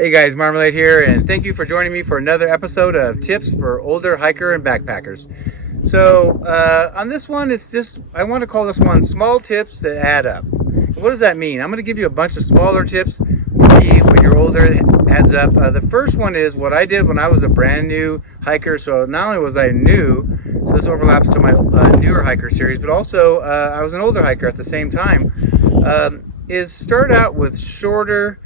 Hey guys, Marmalade here, and thank you for joining me for another episode of Tips for Older Hiker and Backpackers. So, on this one, I want to call this one Small Tips That Add Up. And what does that mean? I'm going to give you a bunch of smaller tips for you when you're older, it adds up. The first one is what I did when I was a brand new hiker. So, not only was I new, so this overlaps to my newer hiker series, but also I was an older hiker at the same time, is start out with shorter.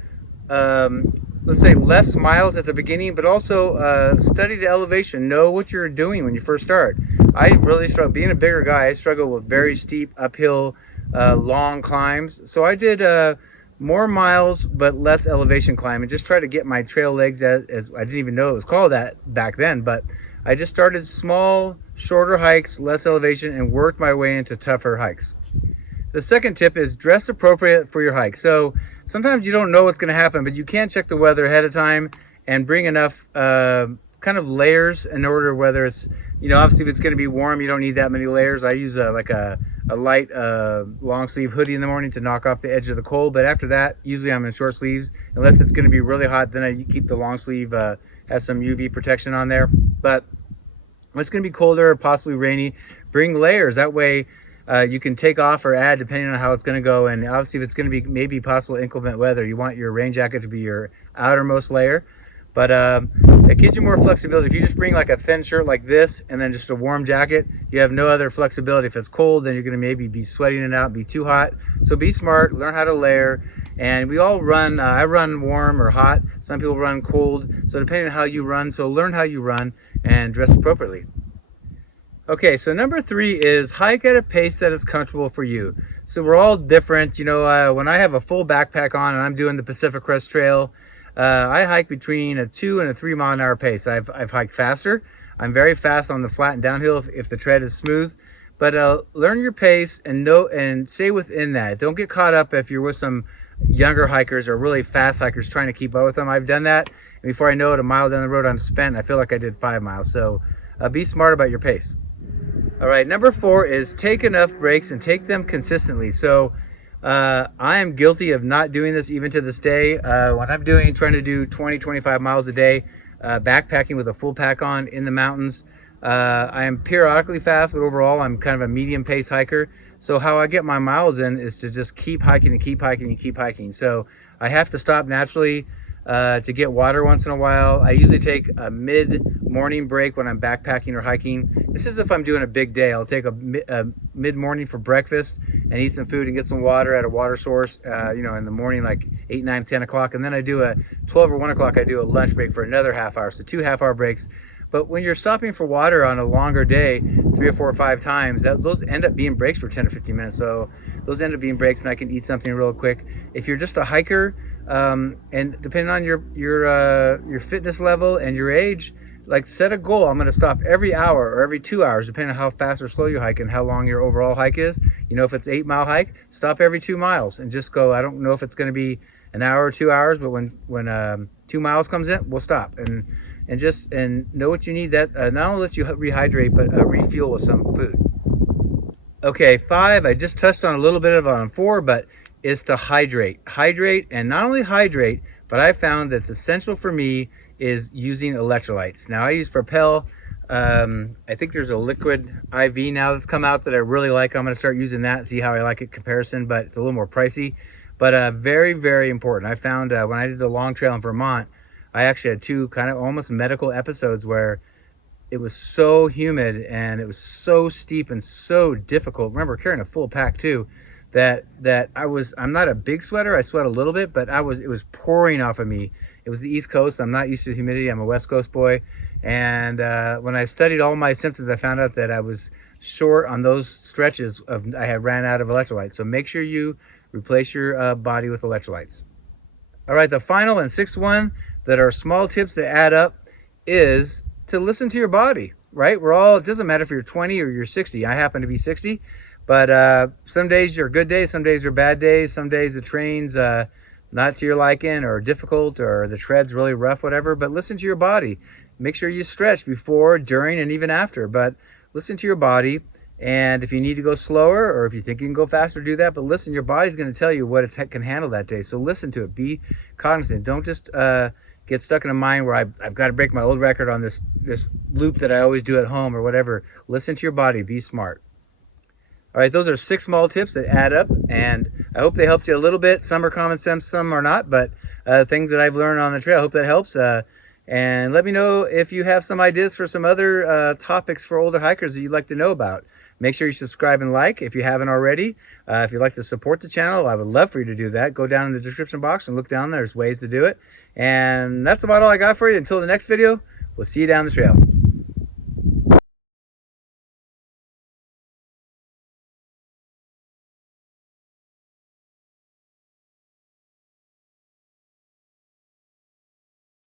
Let's say less miles at the beginning, but also study the elevation. Know what you're doing when you first start. I really struggle being a bigger guy. I struggle with very steep uphill, long climbs. So I did more miles but less elevation climb, and just try to get my trail legs as I didn't even know it was called that back then. But I just started small, shorter hikes, less elevation, and worked my way into tougher hikes. The second tip is dress appropriate for your hike. So sometimes you don't know what's going to happen, but you can check the weather ahead of time and bring enough kind of layers in order, whether it's, obviously if it's going to be warm, you don't need that many layers. I use like a light long sleeve hoodie in the morning to knock off the edge of the cold. But after that, usually I'm in short sleeves. Unless it's going to be really hot, then I keep the long sleeve, has some UV protection on there. But when it's going to be colder, possibly rainy, bring layers. That way, you can take off or add depending on how it's going to go. And obviously, if it's going to be maybe possible inclement weather, you want your rain jacket to be your outermost layer. But it gives you more flexibility. If you just bring like a thin shirt like this and then just a warm jacket, you have no other flexibility. If it's cold, then you're going to maybe be sweating it out, be too hot. So be smart, learn how to layer. And we all run, I run warm or hot. Some people run cold. So depending on how you run, so learn how you run and dress appropriately. Okay, so number 3 is hike at a pace that is comfortable for you. So we're all different. When I have a full backpack on and I'm doing the Pacific Crest Trail, I hike between a 2 and a 3 mile an hour pace. I've hiked faster. I'm very fast on the flat and downhill if the tread is smooth. But learn your pace and stay within that. Don't get caught up if you're with some younger hikers or really fast hikers trying to keep up with them. I've done that, and before I know it, a mile down the road, I'm spent. I feel like I did 5 miles. So be smart about your pace. All right, number 4 is take enough breaks and take them consistently. So I am guilty of not doing this even to this day. When I'm trying to do 20, 25 miles a day, backpacking with a full pack on in the mountains, I am periodically fast, but overall I'm kind of a medium pace hiker. So how I get my miles in is to just keep hiking and keep hiking and keep hiking. So I have to stop naturally to get water once in a while. I usually take a mid-morning break when I'm backpacking or hiking. This is if I'm doing a big day. I'll take a mid-morning for breakfast and eat some food and get some water at a water source, in the morning, like 8, 9, 10 o'clock. And then I do a 12 or 1 o'clock, I do a lunch break for another half hour. So 2 half-hour breaks. But when you're stopping for water on a longer day, 3 or 4 or 5 times, those end up being breaks for 10 or 15 minutes. So those end up being breaks, and I can eat something real quick. If you're just a hiker, and depending on your fitness level and your age, like set a goal. I'm going to stop every hour or every 2 hours, depending on how fast or slow you hike and how long your overall hike is. If it's 8 mile hike, stop every 2 miles and just go. I don't know if it's going to be an hour or 2 hours, but when 2 miles comes in, we'll stop and know what you need. That not only lets you rehydrate, but refuel with some food. Okay, 5, I just touched on a little bit of on 4, but is to hydrate. Hydrate, and not only hydrate, but I found that's essential for me is using electrolytes. Now I use Propel. I think there's a liquid IV now that's come out that I really like. I'm going to start using that and see how I like it comparison, but it's a little more pricey. But very, very important. I found when I did the long trail in Vermont, I actually had 2 kind of almost medical episodes where it was so humid and it was so steep and so difficult. Remember carrying a full pack too, that I'm not a big sweater. I sweat a little bit, but it was pouring off of me. It was the East Coast. I'm not used to humidity. I'm a West Coast boy. And when I studied all my symptoms, I found out that I was short on those stretches I had ran out of electrolytes. So make sure you replace your body with electrolytes. All right, the final and 6th one that are small tips that add up is to listen to your body, right? It doesn't matter if you're 20 or you're 60. I happen to be 60, but some days are good days, some days are bad days, some days the train's not to your liking or difficult or the tread's really rough, whatever. But listen to your body. Make sure you stretch before, during, and even after. But listen to your body And if you need to go slower, or if you think you can go faster, do that. But listen, your body's going to tell you what it can handle that day. So listen to it. Be cognizant. Don't just get stuck in a mind where I've got to break my old record on this loop that I always do at home or whatever. Listen to your body. Be smart. All right, those are 6 small tips that add up, and I hope they helped you a little bit. Some are common sense, some are not, but things that I've learned on the trail. I hope that helps. And let me know if you have some ideas for some other topics for older hikers that you'd like to know about. Make sure you subscribe and like if you haven't already. If you'd like to support the channel, I would love for you to do that. Go down in the description box and look down. There's ways to do it. And that's about all I got for you. Until the next video, we'll see you down the trail.